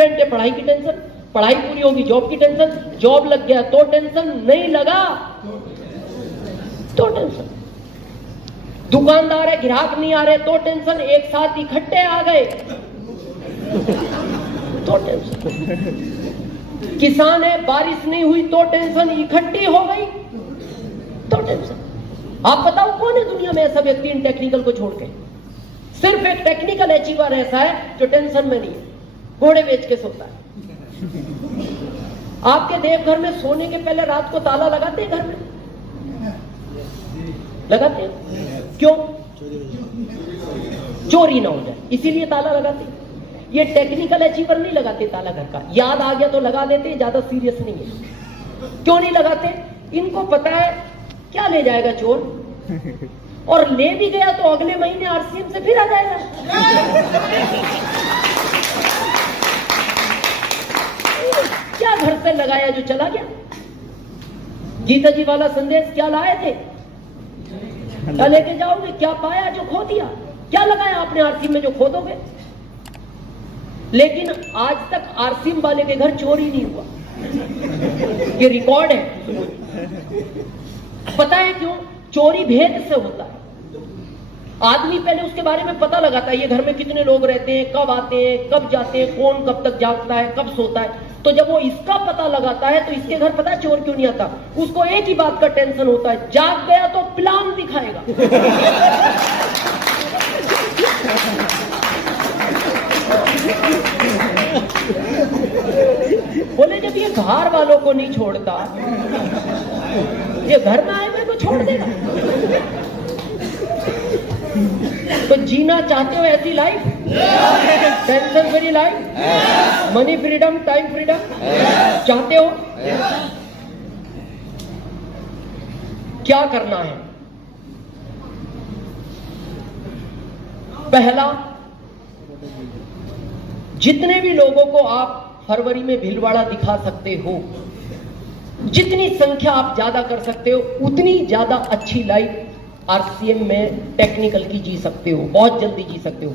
Student है पढ़ाई की टेंशन, पढ़ाई पूरी होगी जॉब की टेंशन, जॉब लग गया तो टेंशन, नहीं लगा तो टेंशन, दुकानदार है ग्राहक नहीं आ रहे तो टेंशन, एक साथ इकट्ठे आ गए तो टेंशन, किसान है बारिश नहीं हुई तो टेंशन, इकट्ठी हो गई तो टेंशन। आप बताओ कौन है दुनिया में ऐसा व्यक्ति इन टेक्निकल को छोड़ के? सिर्फ एक टेक्निकल अचीवर ऐसा है जो टेंशन में नहीं है, घोड़े बेच के सोता है। आपके देवघर में सोने के पहले रात को ताला लगाते हैं घर में? लगाते हैं क्यों? चोरी ना हो जाए इसीलिए ताला लगाते हैं। ये टेक्निकल अचीवर नहीं लगाते ताला घर का, याद आ गया तो लगा देते, ज्यादा सीरियस नहीं है। क्यों नहीं लगाते? इनको पता है क्या ले जाएगा चोर, और ले भी गया तो अगले महीने आरसीएम से फिर आ जाएगा। क्या घर से लगाया जो चला गया? गीता जी वाला संदेश क्या लाए थे? क्या लेके जाओगे? क्या पाया जो खो दिया? क्या लगाया आपने आरसीएम में जो खो दोगे? लेकिन आज तक आरसीएम वाले के घर चोरी नहीं हुआ, ये रिकॉर्ड है। पता है क्यों? चोरी भेद से होता है। आदमी पहले उसके बारे में पता लगाता है, ये घर में कितने लोग रहते हैं, कब आते हैं, कब जाते हैं, कौन कब तक जागता है, कब सोता है। तो जब वो इसका पता लगाता है तो इसके घर पता है चोर क्यों नहीं आता? उसको एक ही बात का टेंशन होता है, जाग गया तो प्लान दिखाएगा। बोले जब ये घर वालों को नहीं छोड़ता, ये घर में आए मेरे को छोड़ देगा। तो जीना चाहते हो ऐसी life? Tension free life, money freedom, time freedom चाहते हो? क्या करना है? पहला, जितने भी लोगों को आप फरवरी में भीलवाड़ा दिखा सकते हो, जितनी संख्या आप ज्यादा कर सकते हो, उतनी ज्यादा अच्छी लाइफ आरसीएम में टेक्निकल की जी सकते हो, बहुत जल्दी जी सकते हो।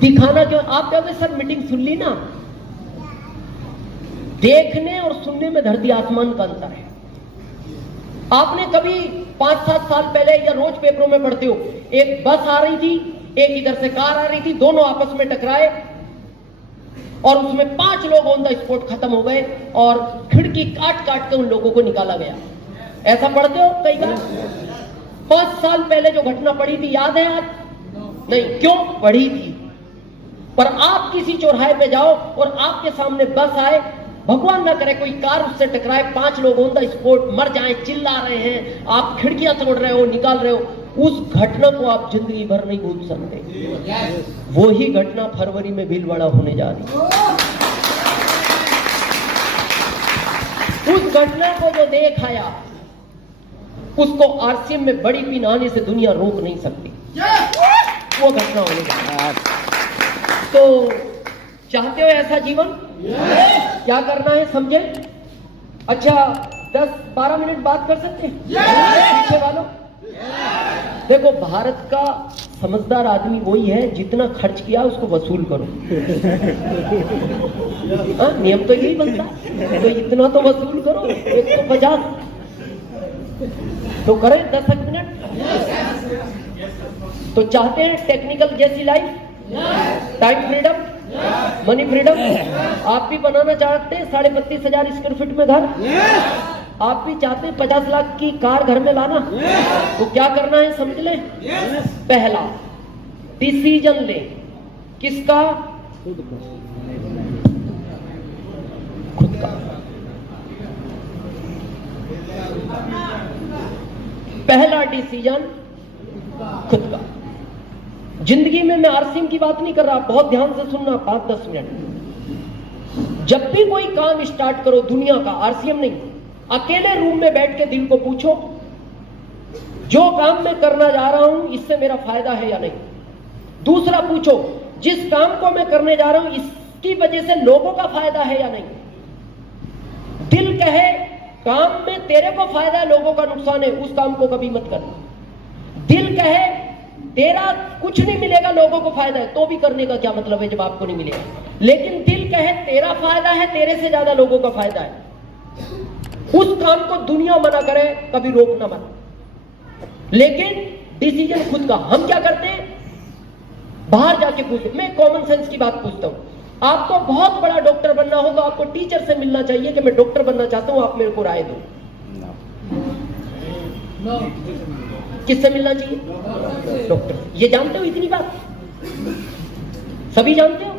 दिखाना क्यों? आप कहोगे सर मीटिंग सुन ली ना। देखने और सुनने में धरती आसमान का अंतर है। आपने कभी 5-7 साल पहले, या रोज पेपरों में पढ़ते हो, एक बस आ रही थी, एक इधर से कार आ रही थी, दोनों आपस में टकराए और उसमें 5 लोग ऑन द स्पॉट खत्म हो गए और खिड़की काट काट के उन लोगों को निकाला गया। ऐसा पढ़ते हो कई बार? 5 साल पहले जो घटना पड़ी थी याद है आप? नहीं, क्यों पढ़ी थी? पर आप किसी चौराहे पे जाओ और आपके सामने बस आए, भगवान ना करे कोई कार उससे टकराए, 5 लोग ऑन द स्पॉट मर जाएं, चिल्ला रहे हैं, आप खिड़कियां तोड़ रहे हो, निकाल रहे हो, उस घटना को आप जिंदगी भर नहीं भूल सकते। वो ही घटना फरवरी में भीलवाड़ा होने जा रही है। उस घटना को जो देख आया उसको आरसीएम में बड़ी पिन आने से दुनिया रोक नहीं सकती। वो घटना होने जा रही है। तो चाहते हो ऐसा जीवन? क्या करना है समझे? अच्छा 10-12 मिनट बात कर सकते हैं पीछे वालों? देखो, भारत का समझदार आदमी वही है जितना खर्च किया उसको वसूल करो। नियम तो यही बनता है, तो इतना तो वसूल करो, 150 तो करें 10 मिनट। तो चाहते हैं टेक्निकल जैसी life, time freedom, money freedom? आप भी बनाना चाहते हैं 32,500 स्क्वायर फीट में घर? आप भी चाहते हैं 50 लाख की कार घर में लाना? तो क्या करना है समझ लें। पहला, डिसीजन ले। किसका? खुद का। पहला डिसीजन खुद का। जिंदगी में मैं आरसीएम की बात नहीं कर रहा, बहुत ध्यान से सुनना, 5-10 मिनट। जब भी कोई काम स्टार्ट करो दुनिया का, आरसीएम नहीं, अकेले रूम में बैठ के दिल को पूछो, जो काम मैं करना जा रहा हूं इससे मेरा फायदा है या नहीं। दूसरा पूछो, जिस काम को मैं करने जा रहा हूं इसकी वजह से लोगों का फायदा है या नहीं। दिल कहे काम में तेरे को फायदा है, लोगों का नुकसान है, उस काम को कभी मत करना। दिल कहे तेरा कुछ नहीं मिलेगा, लोगों को फायदा है, तो भी करने का क्या मतलब है जब आपको नहीं मिलेगा। लेकिन दिल कहे तेरा फायदा है, तेरे से ज्यादा लोगों का फायदा है, उस काम को दुनिया मना करे, कभी रोकना मत। लेकिन डिसीजन खुद का। हम क्या करते हैं, बाहर जाके पूछते। मैं कॉमन सेंस की बात पूछता हूं, आपको बहुत बड़ा डॉक्टर बनना हो तो आपको टीचर से मिलना चाहिए कि मैं डॉक्टर बनना चाहता हूं, आप मेरे को राय दो। किससे मिलना चाहिए? डॉक्टर। ये जानते हो इतनी बात? सभी जानते हो?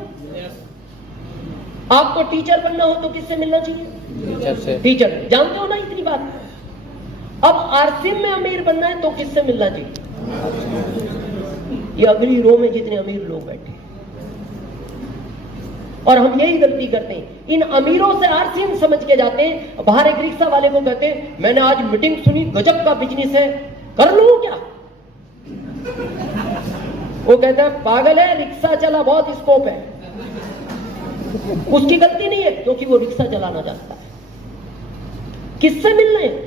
आपको टीचर बनना हो तो किससे मिलना चाहिए? टीचर से। टीचर। जानते हो ना इतनी बात? अब आरसीएम में अमीर बनना है तो किससे मिलना चाहिए? ये अगली रो में जितने अमीर लोग बैठे, और हम यही गलती करते हैं, इन अमीरों से आरसीएम समझ के जाते हैं। बाहर एक रिक्शा वाले को कहते हैं मैंने आज मीटिंग सुनी, गजब का बिजनेस है, कर लूं क्या? वो कहता है पागल है, रिक्शा चला, बहुत स्कोप है। उसकी गलती नहीं है क्योंकि वो रिक्शा चलाना जानता है। किससे मिल रहे हैं?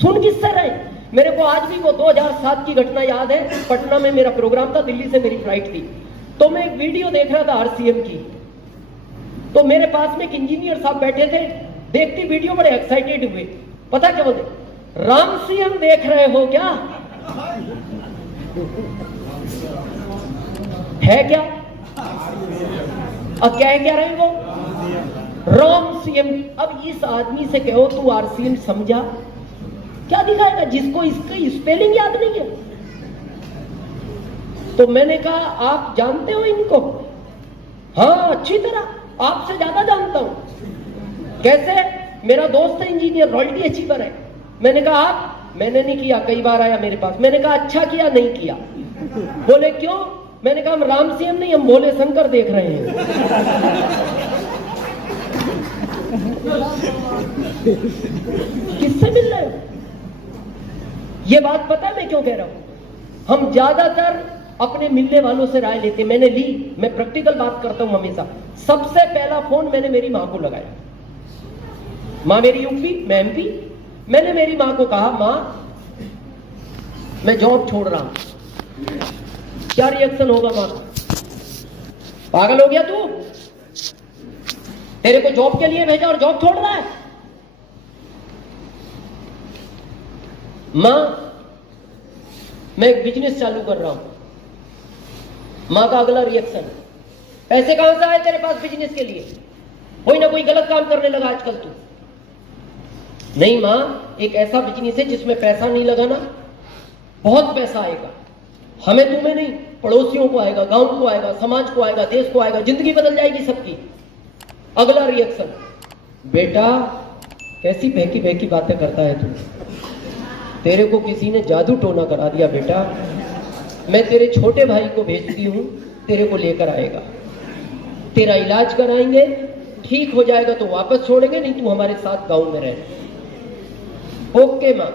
सुन किससे रहे? मेरे को आज भी वो 2007 की घटना याद है। पटना में मेरा प्रोग्राम था, दिल्ली से मेरी फ्लाइट थी, तो मैं एक वीडियो देख रहा था आरसीएम की। तो मेरे पास में एक इंजीनियर साहब बैठे थे, देखती वीडियो बड़े एक्साइटेड हुए। पता क्या बोलते? राम सीएम देख रहे हो क्या? है क्या? अब क्या रहे वो? राम सीएम। अब इस आदमी से कहो तू आरसीएम समझा, क्या दिखाएगा जिसको इसकी स्पेलिंग याद नहीं है? तो मैंने कहा आप जानते हो इनको? हाँ अच्छी तरह, आपसे ज्यादा जानता हूं। कैसे? मेरा दोस्त है इंजीनियर, रॉयल्टी अचीवर है। मैंने कहा आप? मैंने नहीं किया, कई बार आया मेरे पास। मैंने कहा अच्छा किया नहीं किया। बोले क्यों? मैंने कहा हम राम सीएम नहीं, हम भोले शंकर देख रहे हैं। किससे मिल रहे हो? ये बात पता है मैं क्यों कह रहा हूं? हम ज्यादातर अपने मिलने वालों से राय लेते। मैंने ली, मैं प्रैक्टिकल बात करता हूं हमेशा। सबसे पहला फोन मैंने मेरी मां को लगाया। मां मेरी यूपी, मैं एमपी। मैंने मेरी मां को कहा मां मैं जॉब छोड़ रहा हूं। क्या रिएक्शन होगा मां? पागल हो गया तू? तेरे को जॉब के लिए भेजा और जॉब छोड़ रहा है? मां मैं एक बिजनेस चालू कर रहा हूं। मां का अगला रिएक्शन, पैसे कहां से आए तेरे पास बिजनेस के लिए? कोई ना कोई गलत काम करने लगा आजकल तू। नहीं मां, एक ऐसा बिजनेस है जिसमें पैसा नहीं लगाना, बहुत पैसा आएगा। हमें तुम्हें नहीं, पड़ोसियों को आएगा, गांव को आएगा, समाज को आएगा, देश को आएगा, जिंदगी बदल जाएगी सबकी। अगला रिएक्शन, बेटा कैसी बहकी बहकी बातें करता है तू? तेरे को किसी ने जादू टोना करा दिया बेटा। मैं तेरे छोटे भाई को भेजती हूं, तेरे को लेकर आएगा, तेरा इलाज कराएंगे, ठीक हो जाएगा तो वापस छोड़ेंगे, नहीं तू हमारे साथ गांव में रहे। ओके मां।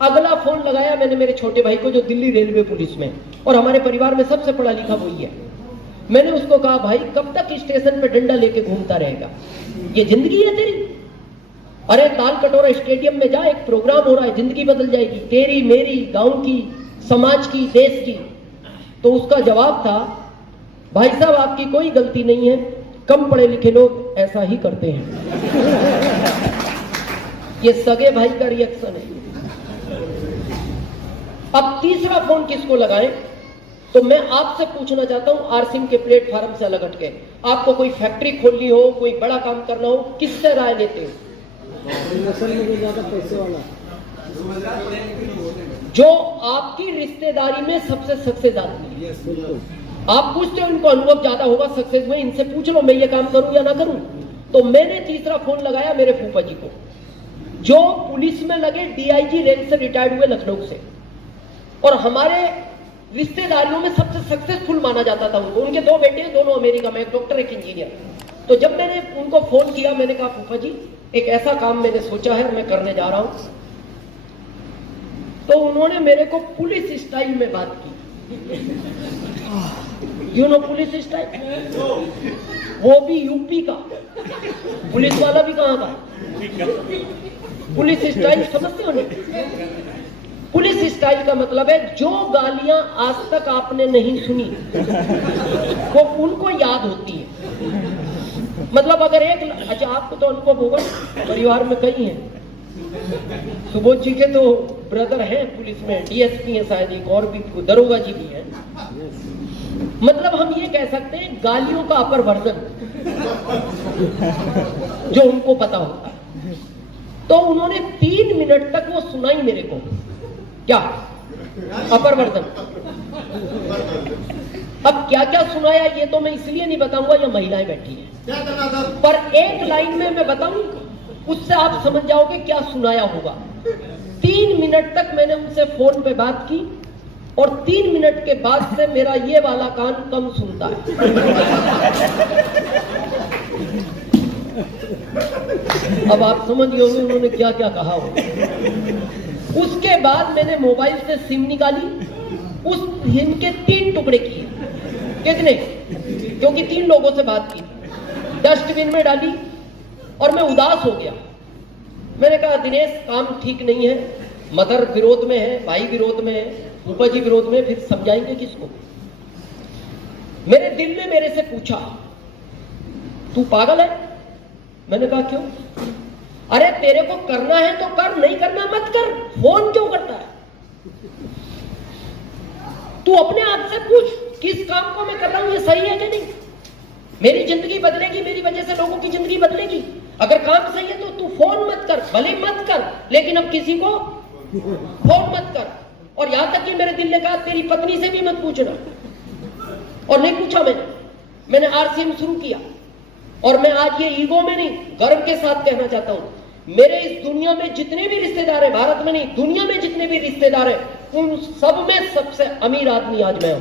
अगला फोन लगाया मैंने मेरे छोटे भाई को जो दिल्ली रेलवे पुलिस में, और हमारे परिवार में सबसे पढ़ा लिखा वही है। मैंने उसको कहा भाई कब तक स्टेशन पे डंडा लेके घूमता रहेगा? ये जिंदगी है तेरी? अरे ताल कटोरा स्टेडियम में जा, एक प्रोग्राम हो रहा है, जिंदगी बदल जाएगी तेरी, मेरी, गांव की, समाज की, देश की। तो उसका जवाब था भाई साहब आपकी कोई गलती नहीं है, कम पढ़े लिखे लोग ऐसा ही करते हैं। ये सगे भाई का रिएक्शन है। अब तीसरा फोन किसको लगाएं? तो मैं आपसे पूछना चाहता हूं, आरसीएम के प्लेटफॉर्म से अलग हटके, आपको कोई फैक्ट्री खोलनी हो, कोई बड़ा काम करना हो, किससे राय लेते हो? पैसे वाला जो आपकी रिश्तेदारी में सबसे सक्सेस आदमी है। आप पूछते हो इनको अनुभव ज्यादा होगा सक्सेस में, इनसे पूछ लो मैं ये काम करूं या ना करूं। तो मैंने तीसरा फोन लगाया मेरे फूफा जी को, जो पुलिस में लगे डीआईजी रैंक से रिटायर्ड हुए लखनऊ से, और हमारे रिश्तेदारियों में सबसे सक्सेसफुल माना जाता था उनको। उनके 2 बेटे हैं, दोनों अमेरिका में, एक डॉक्टर एक इंजीनियर। तो जब मैंने उनको फोन किया, मैंने कहा फूफा जी एक ऐसा काम मैंने सोचा है, मैं करने जा रहा हूं। तो उन्होंने मेरे को पुलिस स्टाइल में बात की। यू नो पुलिस स्टाइल, वो भी यूपी का पुलिस वाला भी कहां का? पुलिस स्टाइल समझते हो नहीं? पुलिस स्टाइल का मतलब है जो गालियां आज तक आपने नहीं सुनी वो उनको याद होती है। मतलब अगर अच्छा आपको तो अनुभव होगा, परिवार में कई हैं, सुबोध जी के तो ब्रदर हैं पुलिस में, डीएसपी हैं शायद, एक और भी दरोगा जी भी हैं। मतलब हम ये कह सकते हैं गालियों का अपर वर्जन जो उनको पता होता है। तो उन्होंने 3 मिनट तक वो सुनाई मेरे को, क्या अपर वर्जन। अब क्या क्या सुनाया ये तो मैं इसलिए नहीं बताऊंगा, ये महिलाएं बैठी हैं, पर एक लाइन में मैं बताऊं, उससे आप समझ जाओगे क्या सुनाया होगा। 3 मिनट तक मैंने उनसे फोन पे बात की और 3 मिनट के बाद से मेरा ये वाला कान कम सुनता है। अब आप समझ गए होंगे उन्होंने क्या क्या कहा हो। उसके बाद मैंने मोबाइल से सिम निकाली, उस सिम के 3 टुकड़े किए। कितने? क्योंकि 3 लोगों से बात की, डस्टबिन में डाली और मैं उदास हो गया। मैंने कहा दिनेश काम ठीक नहीं है, मदर विरोध में है, भाई विरोध में है, फूफा जी विरोध में, फिर समझाएंगे किसको। मेरे दिल ने मेरे से पूछा तू पागल है? मैंने कहा क्यों? अरे तेरे को करना है तो कर, नहीं करना मत कर, फोन क्यों करता है? तू अपने आप से पूछ किस काम को मैं कर रहा हूं, ये सही है कि नहीं? मेरी जिंदगी बदलेगी, मेरी वजह से लोगों की जिंदगी बदलेगी। अगर काम सही है तो तू फोन मत कर, भले मत कर, लेकिन अब किसी को फोन मत कर। और यहां तक कि मेरे दिल ने कहा तेरी पत्नी से भी मत पूछना, और नहीं पूछा मैंने आरसीएम शुरू किया। और मैं आज ये ईगो में नहीं, गर्व के साथ कहना चाहता हूं, मेरे इस दुनिया में जितने भी रिश्तेदार हैं, भारत में नहीं दुनिया में जितने भी रिश्तेदार हैं, उन सब में सबसे अमीर आदमी आज मैं हूं।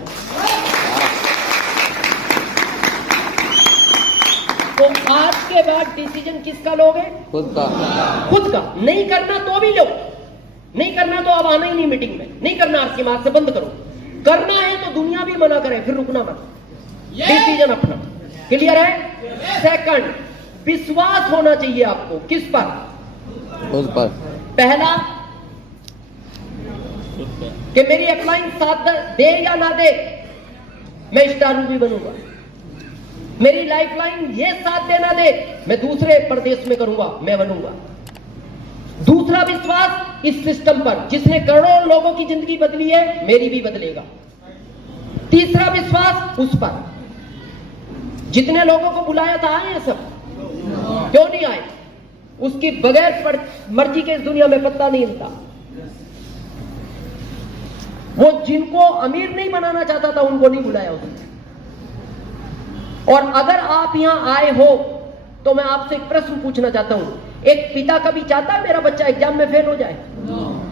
तो आज के बाद डिसीजन किसका लोगे? खुद का। खुद का। नहीं करना तो भी लो, नहीं करना तो अब आना ही नहीं मीटिंग में, नहीं करना आरसीएम आज से बंद करो। करना है तो दुनिया भी मना करे, फिर रुकना मत, डिसीजन अपना। क्लियर है? सेकंड, विश्वास होना चाहिए आपको। किस पर? खुद पर। पहला कि मेरी अपलाइन साथ दे या ना दे, मैं स्टार मूवी बनूंगा। मेरी लाइफलाइन ये साथ देना दे, मैं दूसरे प्रदेश में करूंगा, मैं बनूंगा। दूसरा विश्वास इस सिस्टम पर, जिसने करोड़ों लोगों की जिंदगी बदली है, मेरी भी बदलेगा। तीसरा विश्वास उस पर, जितने लोगों को बुलाया था आए हैं सब, क्यों नहीं आए? उसकी बगैर मर्जी के इस दुनिया में पत्ता नहीं हिलता। वो जिनको अमीर नहीं बनाना चाहता था उनको नहीं बुलाया उसने। और अगर आप यहां आए हो तो मैं आपसे एक प्रश्न पूछना चाहता हूं, एक पिता कभी चाहता है मेरा बच्चा एग्जाम में फेल हो जाए?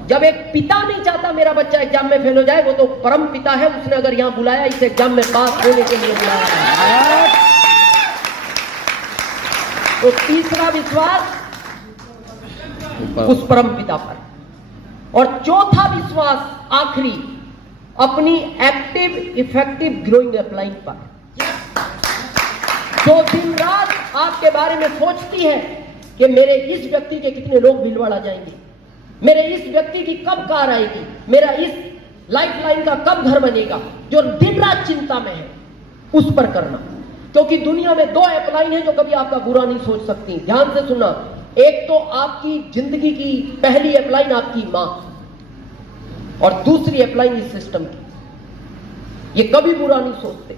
जब एक पिता नहीं चाहता मेरा बच्चा एग्जाम में फेल हो जाए, वो तो परम पिता है, उसने अगर यहां बुलाया इस एग्जाम में पास होने के लिए बुलाया। तो तीसरा विश्वास उस परम पिता पर। और चौथा विश्वास आखिरी, अपनी एक्टिव इफेक्टिव ग्रोइंग अपलाइन पर, जो दिन रात आपके बारे में सोचती है कि मेरे इस व्यक्ति के कितने लोग भीलवाड़ा जाएंगे, मेरे इस व्यक्ति की कब कार आएगी, मेरा इस लाइफलाइन का कब घर बनेगा, जो दिन रात चिंता में है, उस पर करना। क्योंकि दुनिया में 2 अपलाइन है जो कभी आपका बुरा नहीं सोच सकती। ध्यान से सुनना, एक तो आपकी जिंदगी की पहली अपलाइन आपकी मां, और दूसरी अपलाइन इस सिस्टम की। ये कभी बुरा नहीं सोचते।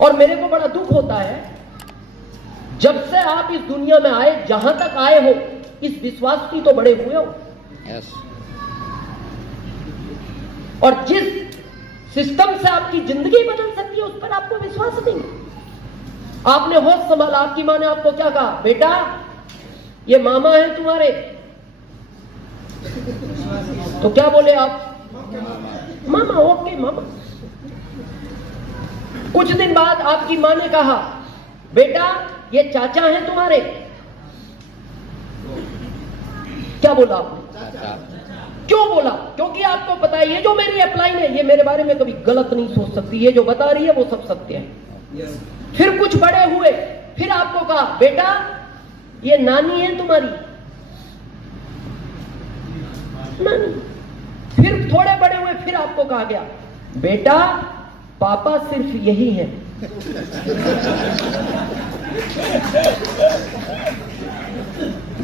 और मेरे को बड़ा दुख होता है, जब से आप इस दुनिया में आए, जहां तक आए हो, इस विश्वास की तो बड़े हुए हो। yes. और जिस सिस्टम से आपकी जिंदगी बदल सकती है, उस पर आपको विश्वास नहीं। आपने होश संभाला, आपकी मां ने आपको क्या कहा? बेटा ये मामा है तुम्हारे, तो क्या बोले आप? मामा। ओके मामा। कुछ दिन बाद आपकी मां ने कहा बेटा ये चाचा हैं तुम्हारे, क्या बोला आपने? क्यों बोला? क्योंकि आपको पता है ये जो मेरी अपलाइन है, ये मेरे बारे में कभी गलत नहीं सोच सकती, ये जो बता रही है वो सब सत्य है। फिर कुछ बड़े हुए, फिर आपको कहा बेटा ये नानी है तुम्हारी, नानी। फिर थोड़े बड़े हुए, फिर आपको कहा गया बेटा पापा सिर्फ यही है।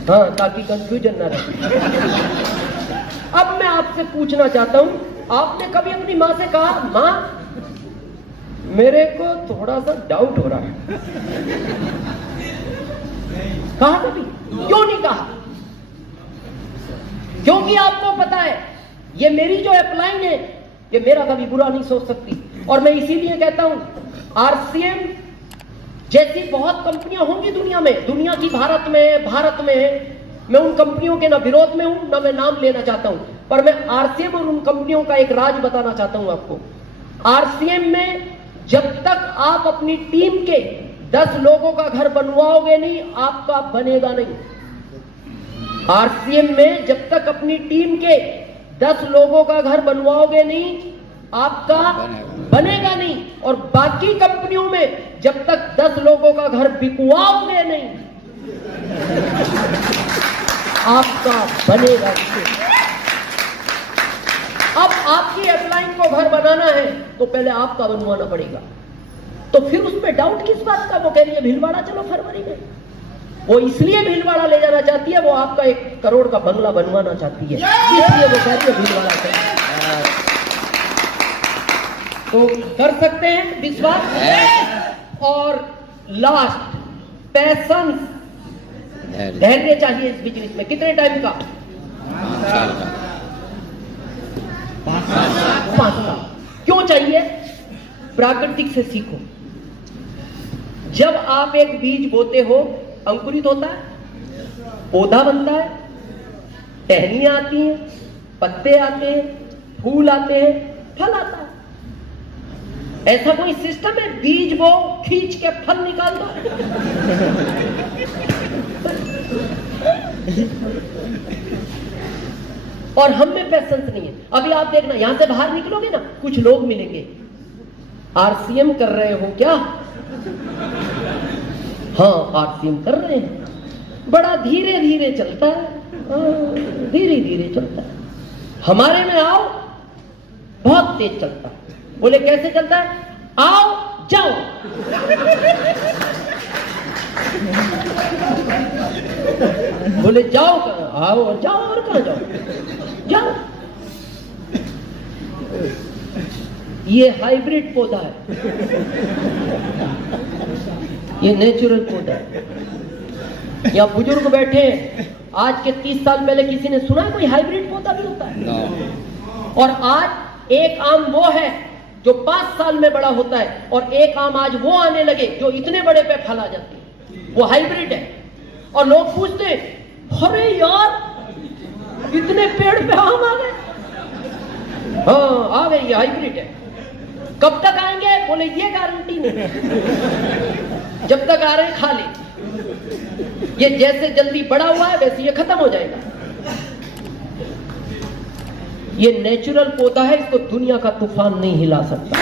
हाँ, ताकि कंफ्यूजन ना रहे। अब मैं आपसे पूछना चाहता हूं, आपने कभी अपनी मां से कहा मां मेरे को थोड़ा सा डाउट हो रहा है? कहा कभी? क्यों नहीं कहा? क्योंकि आपको पता है ये मेरी जो अपलाइन है ये मेरा कभी बुरा नहीं सोच सकती। और मैं इसीलिए कहता हूं आरसीएम जैसी बहुत कंपनियां होंगी दुनिया में, दुनिया की भारत में है। मैं उन कंपनियों के ना विरोध में हूं, ना मैं नाम लेना चाहता हूं, पर मैं आरसीएम और उन कंपनियों का एक राज बताना चाहता हूं आपको। आरसीएम में जब तक आप अपनी टीम के 10 लोगों का घर बनवाओगे नहीं, आपका बनेगा नहीं। आरसीएम में जब तक अपनी टीम के 10 लोगों का घर बनवाओगे नहीं, आपका बनेगा नहीं। और बाकी कंपनियों में जब तक 10 लोगों का घर बिकवाओगे नहीं, आपका बनेगा नहीं। अब आपकी अपलाइन को घर बनाना है तो पहले आपका बनवाना पड़ेगा। तो फिर उसमें डाउट किस बात का? वो कह रही है भीलवाड़ा चलो फरवरी में। वो इसलिए भीलवाड़ा ले जाना चाहती है, वो आपका 1 करोड़ का बंगला बनवाना चाहती है, इसलिए वो कह रही है भीलवाड़ा चलो। तो कर सकते हैं विश्वास। और लास्ट, पैशंस, धैर्य चाहिए इस बिजनेस में। कितने टाइम का? 5 साल। क्यों चाहिए? प्राकृतिक से सीखो। जब आप एक बीज बोते हो, अंकुरित होता है, पौधा बनता है, टहनियां आती हैं, पत्ते आते हैं, फूल आते हैं, फल आता है। ऐसा कोई सिस्टम है बीज बो खींच के फल निकाल दो? और हम में पैशंस नहीं है। अभी आप देखना, यहां से बाहर निकलोगे ना, कुछ लोग मिलेंगे, आरसीएम कर रहे हो क्या? हाँ, आरसीएम कर रहे हैं। बड़ा धीरे धीरे चलता है, धीरे धीरे चलता है। हमारे में आओ, बहुत तेज चलता है। बोले कैसे चलता है? आओ जाओ। बोले जाओ कहां? आओ और जाओ। और कहां जाओ? जाओ। ये हाइब्रिड पौधा है, ये नेचुरल पौधा है। यहाँ बुजुर्ग बैठे हैं, आज के 30 साल पहले किसी ने सुना है कोई हाइब्रिड पौधा भी होता है? no. और आज एक आम वो है जो 5 साल में बड़ा होता है, और एक आम आज वो आने लगे जो इतने बड़े पे फल आ जाते हैं, वो हाइब्रिड है। और लोग पूछते हैं अरे यार इतने पेड़ पे आम आ गए? हाँ आ गए, ये हाइब्रिड है। कब तक आएंगे? बोले ये गारंटी नहीं, जब तक आ रहे खा ले। ये जैसे जल्दी बड़ा हुआ है वैसे ये खत्म हो जाएगा। ये नेचुरल पौधा है, इसको दुनिया का तूफान नहीं हिला सकता।